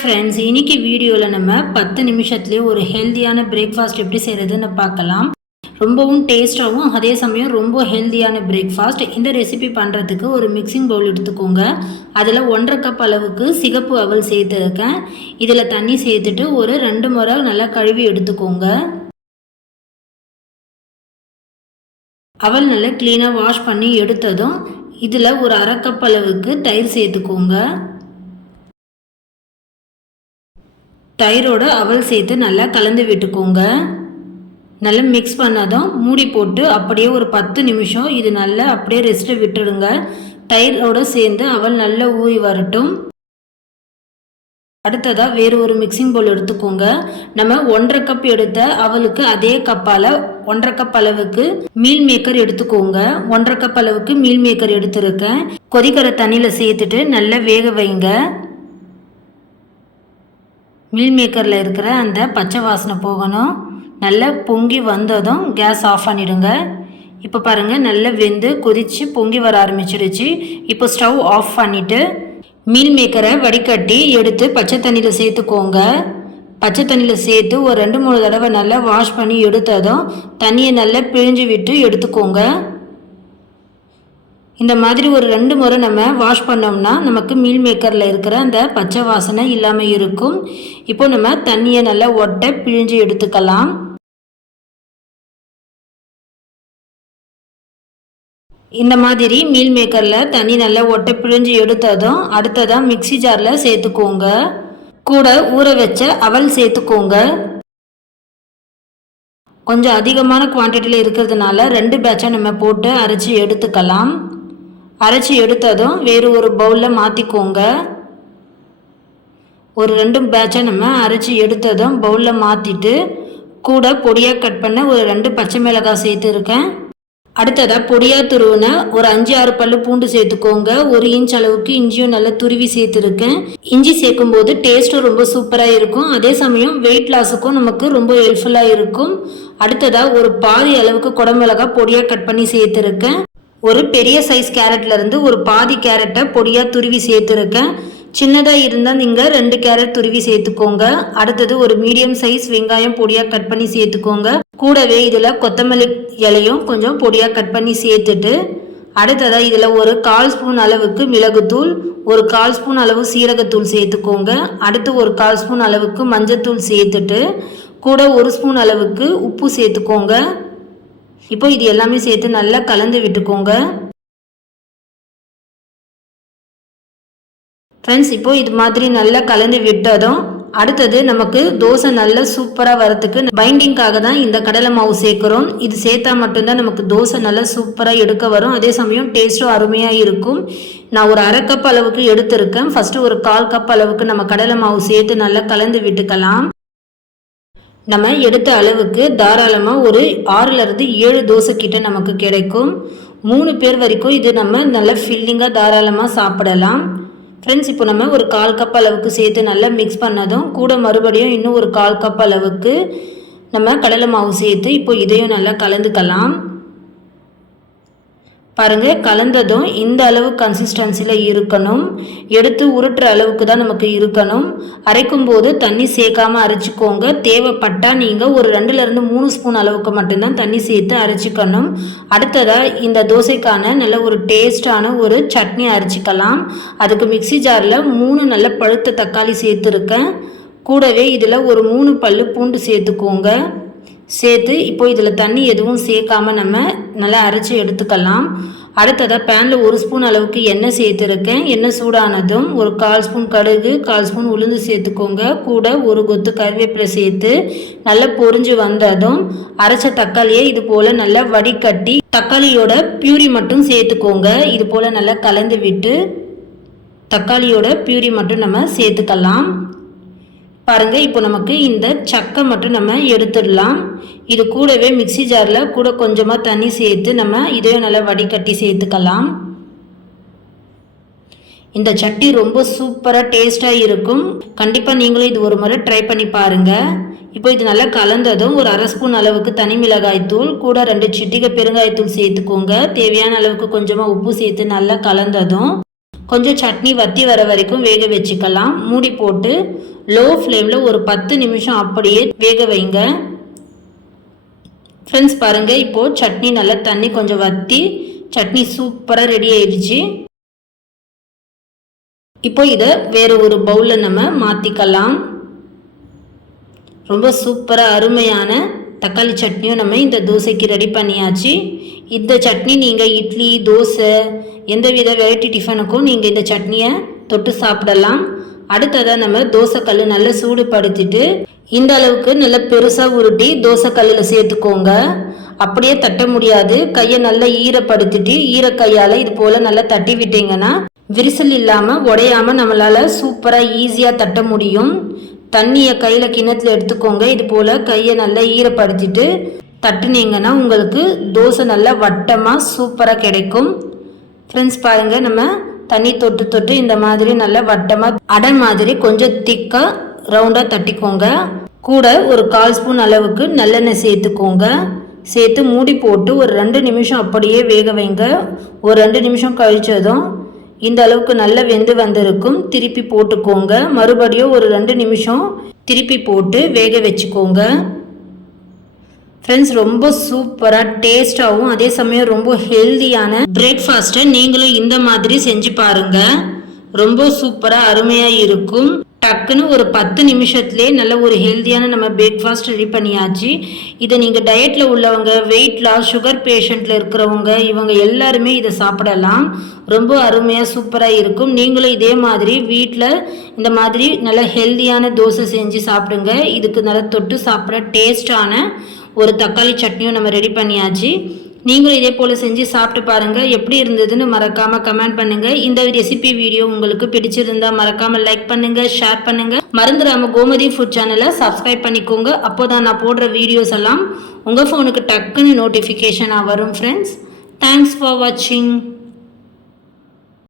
Friends, இன்னைக்கு வீடியோவில் நம்ம 10 நிமிஷத்துலேயே ஒரு ஹெல்த்தியான பிரேக்ஃபாஸ்ட் எப்படி செய்கிறதுன்னு பார்க்கலாம். ரொம்பவும் டேஸ்ட்டாகவும் அதே சமயம் ரொம்ப ஹெல்த்தியான பிரேக்ஃபாஸ்ட். இந்த ரெசிபி பண்ணுறதுக்கு ஒரு மிக்சிங் பவுல் எடுத்துக்கோங்க. அதில் 1.5 கப் அளவுக்கு சிகப்பு அவல் சேர்த்துருக்கேன். இதில் தண்ணி சேர்த்துட்டு ஒரு 2 முறை நல்லா கழுவி எடுத்துக்கோங்க. அவல் நல்லா க்ளீனாக வாஷ் பண்ணி எடுத்ததும் இதில் ஒரு 1/2 கப் அளவுக்கு தயிர் சேர்த்துக்கோங்க. தயிரோட அவல் சேர்த்து நல்லா கலந்து விட்டுக்கோங்க. நல்லா மிக்ஸ் பண்ணதும் மூடி போட்டு அப்படியே ஒரு 10 நிமிஷம் இது நல்லா அப்படியே ரெஸ்ட்டில் விட்டுடுங்க. தயிரோடு சேர்ந்து அவல் நல்லா ஊறி வரட்டும். அடுத்ததாக வேறு ஒரு மிக்சிங் பவுல் எடுத்துக்கோங்க. நம்ம 1.5 கப் எடுத்த அவலுக்கு அதே கப்பால் 1.5 கப் அளவுக்கு மீல் மேக்கர் எடுத்துக்கோங்க. 1.5 கப் அளவுக்கு மீல் மேக்கர் எடுத்துருக்கேன். கொதிக்கிற தண்ணியில் சேர்த்துட்டு நல்லா வேக வைங்க. மீல் மேக்கரில் இருக்கிற அந்த பச்சை வாசனை போகணும். நல்லா பொங்கி வந்ததும் கேஸ் ஆஃப் பண்ணிவிடுங்க. இப்போ பாருங்கள், நல்லா வெந்து கொதித்து பொங்கி வர ஆரம்பிச்சிடுச்சு. இப்போ ஸ்டவ் ஆஃப் பண்ணிவிட்டு மீல் மேக்கரை வடிகட்டி எடுத்து பச்சை தண்ணியில் சேர்த்துக்கோங்க. பச்சை தண்ணியில் சேர்த்து ஒரு 2-3 தடவை நல்லா வாஷ் பண்ணி எடுத்ததும் தண்ணியை நல்லா பிழிஞ்சு விட்டு எடுத்துக்கோங்க. இந்த மாதிரி ஒரு 2 முறை நம்ம வாஷ் பண்ணோம்னா நமக்கு மீல் மேக்கரில் இருக்கிற அந்த பச்சை வாசனை இல்லாமல் இருக்கும். இப்போ நம்ம தண்ணியை நல்லா ஒட்ட பிழிஞ்சு எடுத்துக்கலாம். இந்த மாதிரி மீல் மேக்கரில் தண்ணி நல்லா ஒட்ட பிழிஞ்சு எடுத்ததும் அடுத்ததாக மிக்சி ஜாரில் சேர்த்துக்கோங்க. கூட ஊற வச்ச அவல் சேர்த்துக்கோங்க. கொஞ்சம் அதிகமான குவான்டிட்டியில் இருக்கிறதுனால 2 பேட்சாக நம்ம போட்டு அரைச்சி எடுத்துக்கலாம். அரைச்சி எடுத்ததும் வேறு ஒரு பவுலில் மாற்றிக்கோங்க. ஒரு 2 பேட்சை நம்ம அரைச்சி எடுத்ததும் பவுலில் மாற்றிட்டு கூட பொடியாக கட் பண்ண ஒரு 2 பச்சை மிளகாய் சேர்த்துருக்கேன். அடுத்ததாக பொடியாக துருவின ஒரு 5-6 பல்லு பூண்டு சேர்த்துக்கோங்க. 1 இன்ச் அளவுக்கு இஞ்சியும் நல்லா துருவி சேர்த்துருக்கேன். இஞ்சி சேர்க்கும் போது டேஸ்ட்டும் ரொம்ப சூப்பராக இருக்கும். அதே சமயம் வெயிட் லாஸுக்கும் நமக்கு ரொம்ப ஹெல்ப்ஃபுல்லாக இருக்கும். அடுத்ததாக ஒரு பாதி அளவுக்கு குடமிளகாய் பொடியாக கட் பண்ணி சேர்த்துருக்கேன். ஒரு பெரிய சைஸ் கேரட்லேருந்து ஒரு பாதி கேரட்டை பொடியாக துருவி சேர்த்துருக்கேன். சின்னதாக இருந்தால் நீங்கள் 2 கேரட் துருவி சேர்த்துக்கோங்க. அடுத்தது ஒரு மீடியம் சைஸ் வெங்காயம் பொடியாக கட் பண்ணி சேர்த்துக்கோங்க. கூடவே இதில் கொத்தமல்லி இலையும் கொஞ்சம் பொடியாக கட் பண்ணி சேர்த்துட்டு அடுத்ததாக இதில் ஒரு 1/4 ஸ்பூன் அளவுக்கு மிளகுத்தூள், ஒரு 1/4 ஸ்பூன் அளவு சீரகத்தூள் சேர்த்துக்கோங்க. அடுத்து ஒரு 1/4 ஸ்பூன் அளவுக்கு மஞ்சத்தூள் சேர்த்துட்டு கூட 1 ஸ்பூன் அளவுக்கு உப்பு சேர்த்துக்கோங்க. இப்போ இது எல்லாமே சேர்த்து நல்லா கலந்து விட்டுக்கோங்க. ஃப்ரெண்ட்ஸ், இப்போ இது மாதிரி நல்லா கலந்து விட்டதும் அடுத்தது நமக்கு தோசை நல்லா சூப்பராக வரத்துக்கு பைண்டிங்காக தான் இந்த கடலை மாவு சேர்க்குறோம். இது சேர்த்தா மட்டும்தான் நமக்கு தோசை நல்லா சூப்பராக எடுக்க வரும். அதே சமயம் டேஸ்ட்டும் அருமையாக இருக்கும். நான் ஒரு 1/2 கப் அளவுக்கு எடுத்திருக்கேன். ஃபஸ்ட்டு ஒரு 1/4 கப் அளவுக்கு நம்ம கடலை மாவு சேர்த்து நல்லா கலந்து விட்டுக்கலாம். நம்ம எடுத்த அளவுக்கு தாராளமாக ஒரு 6லேருந்து 7 தோசை கிட்ட நமக்கு கிடைக்கும். 3 பேர் வரைக்கும் இது நம்ம நல்லா ஃபில்லிங்காக தாராளமாக சாப்பிடலாம். ஃப்ரெண்ட்ஸ், இப்போ நம்ம ஒரு 1/4 கப் அளவுக்கு சேர்த்து நல்லா மிக்ஸ் பண்ணதும் கூட மறுபடியும் இன்னும் ஒரு 1/4 கப் அளவுக்கு நம்ம கடலை மாவு சேர்த்து இப்போ இதையும் நல்லா கலந்துக்கலாம். பாருங்கள், கலந்ததும் இந்த அளவு கன்சிஸ்டன்சியில் இருக்கணும். எடுத்து உருட்டுற அளவுக்கு தான் நமக்கு இருக்கணும். அரைக்கும் போது தண்ணி சேர்க்காமல் அரைச்சிக்கோங்க. தேவைப்பட்டால் நீங்கள் ஒரு 2லேருந்து 3 ஸ்பூன் அளவுக்கு மட்டும்தான் தண்ணி சேர்த்து அரைச்சிக்கணும். அடுத்ததாக இந்த தோசைக்கான நல்ல ஒரு டேஸ்டான ஒரு சட்னி அரைச்சிக்கலாம். அதுக்கு மிக்சி ஜாரில் 3 நல்ல பழுத்த தக்காளி சேர்த்துருக்கேன். கூடவே இதில் ஒரு 3 பல்லு பூண்டு சேர்த்துக்கோங்க. சேர்த்து இப்போ இதில் தண்ணி எதுவும் சேர்க்காம நம்ம நல்லா அரைச்சி எடுத்துக்கலாம். அடுத்ததாக பேனில் 1 ஸ்பூன் அளவுக்கு எண்ணெய் சேர்த்துருக்கேன். எண்ணெய் சூடானதும் ஒரு 1/4 ஸ்பூன் கடுகு, 1/4 ஸ்பூன் உளுந்து சேர்த்துக்கோங்க. கூட ஒரு கொத்து கருவேப்பிலை சேர்த்து நல்லா பொரிஞ்சு வந்ததும் அரைச்ச தக்காளியை இது போல் நல்லா வடிகட்டி தக்காளியோட பியூரி மட்டும் சேர்த்துக்கோங்க. இது போல் நல்லா கலந்து விட்டு தக்காளியோட பியூரி மட்டும் நம்ம சேர்த்துக்கலாம். பாருங்கள், இப்போ நமக்கு இந்த சக்கை மட்டும் நம்ம எடுத்துடலாம். இது கூடவே மிக்சி ஜாரில் கூட கொஞ்சமாக தண்ணி சேர்த்து நம்ம இதையும் நல்லா வடிகட்டி சேர்த்துக்கலாம். இந்த சட்னி ரொம்ப சூப்பராக டேஸ்ட்டாக இருக்கும். கண்டிப்பாக நீங்களும் இது ஒரு முறை ட்ரை பண்ணி பாருங்கள். இப்போ இது நல்லா கலந்ததும் ஒரு 1/2 ஸ்பூன் அளவுக்கு தனி மிளகாய்த்தூள், கூட 2 சிட்டிகை பெருங்காயத்தூள் சேர்த்துக்கோங்க. தேவையான அளவுக்கு கொஞ்சமாக உப்பு சேர்த்து நல்லா கலந்ததும் கொஞ்சம் சட்னி வத்தி வர வரைக்கும் வேக வச்சுக்கலாம். மூடி போட்டு லோ ஃப்ளேமில் ஒரு 10 நிமிஷம் அப்படியே வேக வைங்க. ஃப்ரெண்ட்ஸ் பாருங்கள், இப்போது சட்னி நல்லா தண்ணி கொஞ்சம் வற்றி சட்னி சூப்பராக ரெடி ஆயிடுச்சு. இப்போ இதை வேறு ஒரு பவுலில் நம்ம மாற்றிக்கலாம். ரொம்ப சூப்பராக அருமையான தக்காளி சட்னியும் நம்ம இந்த தோசைக்கு ரெடி பண்ணியாச்சு. இந்த சட்னி நீங்கள் இட்லி, தோசை, எந்தவித வெரைட்டி டிஃபனுக்கும் நீங்கள் இந்த சட்னியை தொட்டு சாப்பிடலாம். அடுத்ததாக நம்ம தோசைக்கல் நல்லா சூடுபடுத்திட்டு இந்த அளவுக்கு நல்லா பெருசாக உருட்டி தோசைக்கல்லில் சேர்த்துக்கோங்க. அப்படியே தட்ட முடியாது, கையை நல்லா ஈரப்படுத்திட்டு ஈரக்கையால் இது போல் நல்லா தட்டி விட்டீங்கன்னா விரிசல் இல்லாமல் உடையாமல் நம்மளால் சூப்பராக ஈஸியாக தட்ட முடியும். தண்ணியை கையில் கிண்ணத்தில் எடுத்துக்கோங்க. இது போல் கையை நல்லா ஈரப்படுத்திட்டு தட்டுனீங்கன்னா உங்களுக்கு தோசை நல்லா வட்டமாக சூப்பராக கிடைக்கும். ஃப்ரெண்ட்ஸ் பாருங்கள், நம்ம தண்ணி தொட்டு தொட்டு இந்த மாதிரி நல்லா வட்டமாக அடை மாதிரி கொஞ்சம் திக்காக ரவுண்டாக தட்டிக்கோங்க. கூட ஒரு 1/4 ஸ்பூன் அளவுக்கு நல்லெண்ணெய் சேர்த்துக்கோங்க. சேர்த்து மூடி போட்டு ஒரு 2 நிமிஷம் அப்படியே வேக வைங்க. ஒரு 2 நிமிஷம் கழிச்சதும் இந்த அளவுக்கு நல்லா வெந்து வந்திருக்கும். திருப்பி போட்டுக்கோங்க. மறுபடியும் ஒரு 2 நிமிஷம் திருப்பி போட்டு வேக வச்சுக்கோங்க. ஃப்ரெண்ட்ஸ், ரொம்ப சூப்பராக டேஸ்டாகவும் அதே சமயம் ரொம்ப ஹெல்தியான பிரேக்ஃபாஸ்ட்டை நீங்களும் இந்த மாதிரி செஞ்சு பாருங்கள். ரொம்ப சூப்பராக அருமையாக இருக்கும். டக்குன்னு ஒரு 10 நிமிஷத்துலேயே நல்ல ஒரு ஹெல்த்தியான நம்ம பிரேக்ஃபாஸ்ட் ரெடி பண்ணியாச்சு. இதை நீங்கள் டயட்டில் உள்ளவங்க, வெயிட் லாஸ், சுகர் பேஷண்ட்டில் இருக்கிறவங்க, இவங்க எல்லாருமே இதை சாப்பிடலாம். ரொம்ப அருமையாக சூப்பராக இருக்கும். நீங்களும் இதே மாதிரி வீட்டில் இந்த மாதிரி நல்ல ஹெல்த்தியான தோசை செஞ்சு சாப்பிடுங்க. இதுக்கு நல்லா தொட்டு சாப்பிட டேஸ்டான ஒரு தக்காளி சட்னியும் நம்ம ரெடி பண்ணியாச்சு. நீங்களும் இதே போல் செஞ்சு சாப்பிட்டு பாருங்கள். எப்படி இருந்ததுன்னு மறக்காமல் கமெண்ட் பண்ணுங்கள். இந்த ரெசிபி வீடியோ உங்களுக்கு பிடிச்சிருந்தா மறக்காமல் லைக் பண்ணுங்கள், ஷேர் பண்ணுங்கள். மறந்துடாமல் கோமதி ஃபுட் சேனலை சப்ஸ்கிரைப் பண்ணிக்கோங்க. அப்போ தான் நான் போடுற வீடியோஸ் எல்லாம் உங்கள் ஃபோனுக்கு டக்குன்னு நோட்டிஃபிகேஷனாக வரும். ஃப்ரெண்ட்ஸ், தேங்க்ஸ் ஃபார் வாட்சிங்.